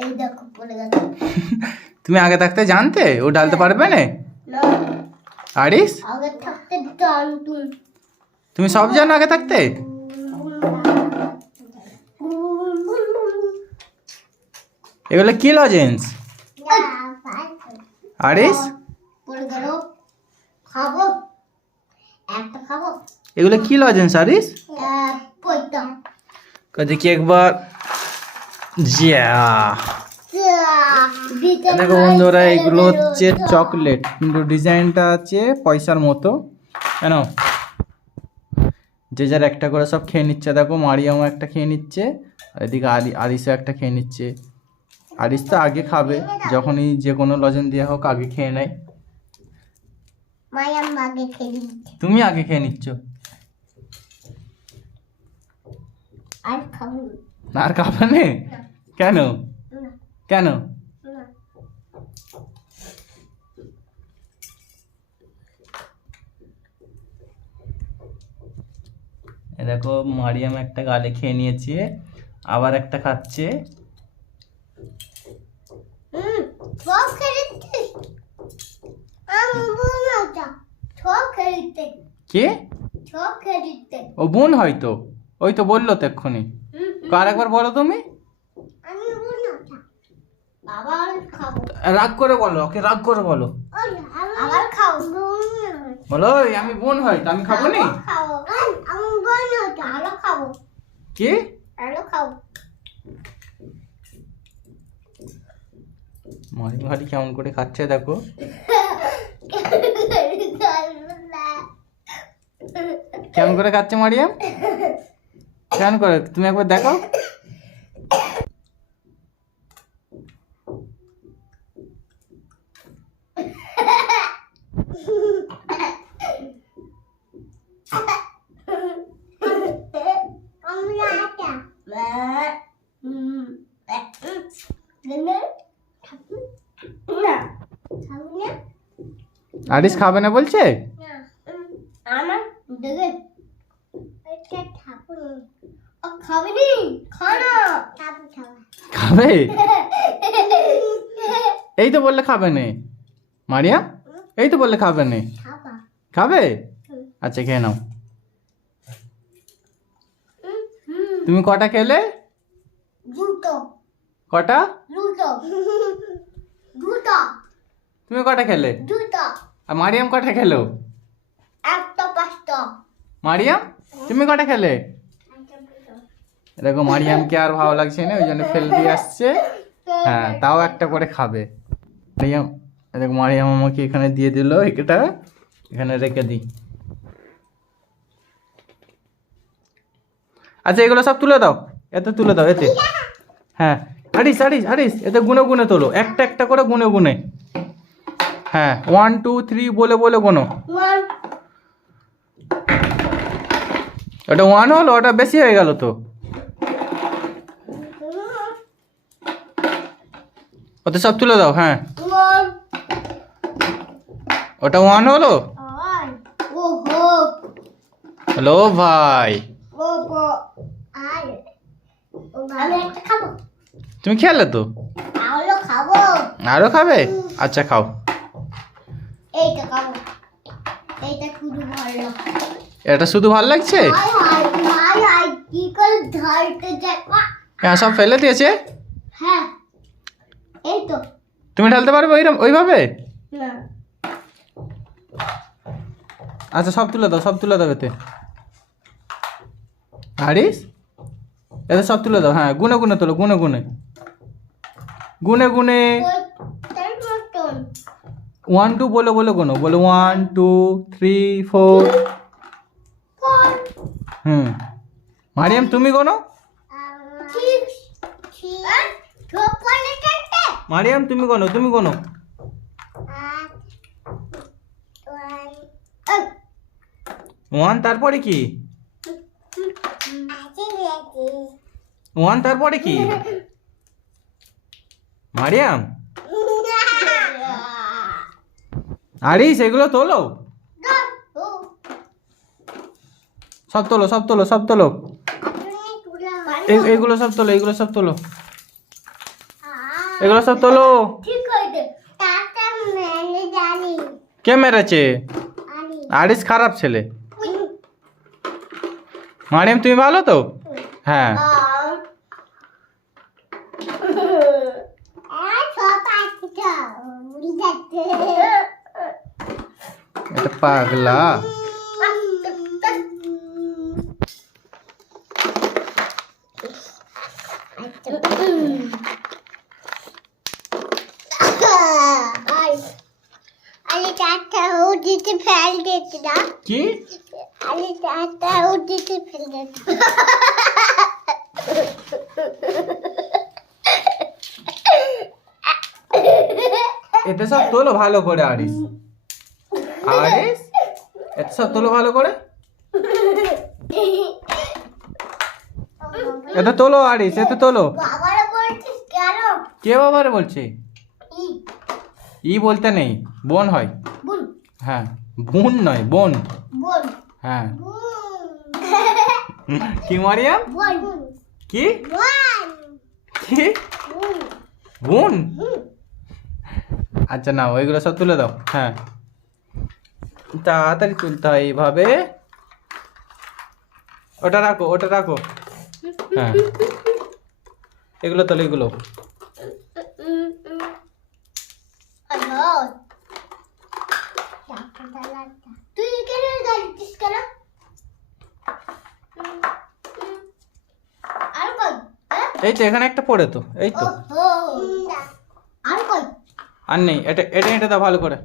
এই দেখো পড়ে গেছে। তুমি আগে থাকতে জানতে ও ঢালতে পারবে না? না, আরিস আগে থাকতে জানতুম। তুমি সব জানো আগে থাকতে? এগুলো কি লজেন্স আরিস? পড়ে গেল। খাবো, একটা খাবো। এগুলো কি লজেন্স আরিস? পয়টা দেখি একবার। জিয়া দেখো বন্ধুরা, এগুলো হচ্ছে চকলেট, কিন্তু ডিজাইনটা আছে পয়সার মতো। কেন যে যার একটা করে সব খেয়ে নিচ্ছে। দেখো মারিয়ামও একটা খেয়ে নিচ্ছে, আর এদিকে আরিসও একটা খেয়ে নিচ্ছে। আরিস তো আগে খাবে, যখনই যে কোনো লজেন দেওয়া হোক আগে খেয়ে নেয়। মায়াম আগে খেয়ে নিচ্ছে। তুমি আগে খেয়ে নিচ্ছ। আর খাবো না, আর খাবে না? কেন না, কেন? না। এ দেখো মারিয়াম একটা গালে খেয়ে নিয়েছে, আবার একটা খাচ্ছে। সব খেয়ে আমি বললাম সব খেয়ে কে? সব খেয়ে ও বোন হয়তো, ওই তো বললো তো এক্ষুনি। কার একবার বলো তুমি। আমি বললাম আবার খাবো। রাগ করে বলো, ওকে রাগ করে বলো। আবার খাবো বলো "ওই, আমি বোন হয় তো আমি খাবো নি"। খাবো আমি বললাম আরো খাবো। কি? আরো খাবো। মারি মারি কেমন করে খাচ্ছে দেখো। কেমন করে খাচ্ছে মারিয়াম, কেমন করে তুমি একবার দেখো। আরিস খাবে না বলছে। আমার দেখে খাবে নি, খানা খাবে? এই তো বললে খাবে না মারিয়াম, এই তো বললে খাবে না। খাবে? আচ্ছা খেয়ে নাও। তুমি কটা খেলে? দুটো কটা? দুটো দুটো তুমি কটা খেলে? দুটো আর মারিয়াম কটা খেলো? একটা পাঁচটা। মারিয়াম তুমি কটা খেলে? দেখো মারিয়ামকে আর ভালো লাগছে না, ওই জন্য ফেলে দিয়ে আসছে। হ্যাঁ, তাও একটা করে খাবে। মারিয়াম দেখো, মারিয়াম আমাকে এখানে দিয়ে দিল, এটা এখানে রেখে দিই। আচ্ছা এগুলো সব তুলে দাও, এতে তুলে দাও এতে। হ্যাঁ আরিস আরিস আরিস, এতে গুনে গুনে তোলো, একটা একটা করে গুনে গুনে। হ্যাঁ 1 2 3 বলে বলে গোনো। ওটা 1 হলো, ওটা বেশি হয়ে গেল তো। ওতে সব তুলে দাও। হ্যাঁ ওটা 1 হলো। হ্যালো ভাই, আমি একটা খাবো। তুমি খেলে তো, আরো খাবো। আরো খাবে? আচ্ছা খাও। এইটা খাবো। এইটা শুধু ভালো। এটা শুধু ভালো লাগছে। কি করে ধরতে যায়? হ্যাঁ সব ফেলে দিয়েছে। হ্যাঁ এই তো। তুমি ঢালতে পারবে ওইভাবে? না আচ্ছা সব তুলে দাও, সব তুলে দাও এতে। আরিস এতে সব তুলে দাও। হ্যাঁ গুনে গুনে তোলো, গুনে গুনে গুনে গুনে। তার মতন 1 2 বলে বলে গোনো, বলে 1 2 3 4। মারিয়াম তুমি গোনো। মারিয়াম তুমি গোনো, তুমি গোনো। 1 তারপরে কি? 1 তারপরে কি? মারিয়াম আরিস এগুলো তোলো, সব তোলো সব তোলো সব তোলো। এইগুলো সব তোলো, এইগুলো সব তোলো। এগুলো সব তোলো। ঠিক হয়েছে টাটা মেলে জানি কে মেরেছে? আনি আরিস খারাপ ছেলে। মারিয়াম তুমি ভালো তো? হ্যাঁ। এটা পাগলা। अरे टाटा उड़ी से फैल देते ना কি? अरे टाटा उड़ी से फैल देते এতে সব তোলো ভালো করে আরিস। আরিস এতে সব তোলো ভালো করে। এতে তোলো আরিস, এতে তোলো। বাবারা বলছিস কেন কে বাবারে বলছে? ই ই বলতে নেই, বোন হয়। বুন হ্যাঁ, বোন নয় বোন। বোন হ্যাঁ। বুন কি মারিয়াম? বোন কি বোন কি? বুন বোন? আচ্ছা নাও ওইগুলো সব তুলে দাও। হ্যাঁ, তাড়াতাড়ি তুলতে হয় এইভাবে। ওটা রাখো, ওটা রাখো। হ্যাঁ, এগুলো তোলো, এগুলো। আল্লাহ তুই কেন যাচ্ছিস কেন আর কই এই তো এখানে একটা পড়ে তো, এই তো। আর কই আর নেই, এটা এটা এটা দাও ভালো করে।